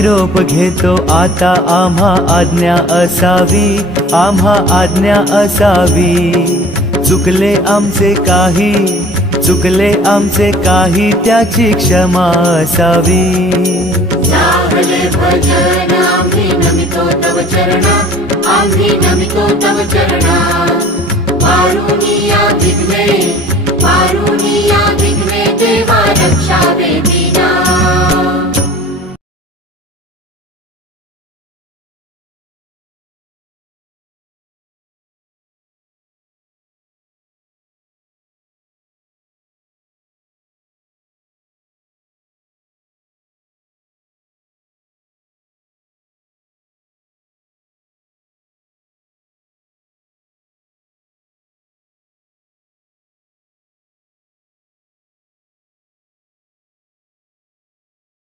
निरोप घेतो आता, आम्हा आज्ञा असावी, आम्हा आज्ञा असावी। चुकले आमचे काही, चुकले आमचे काही, त्याची क्षमा असावी। चाहले भजन आम्ही नमितो तव चरणा, आम्ही नमितो तव चरणा। वारुनिया विघ्ने, वारुनिया विघ्ने, देवा रक्षावे दीना।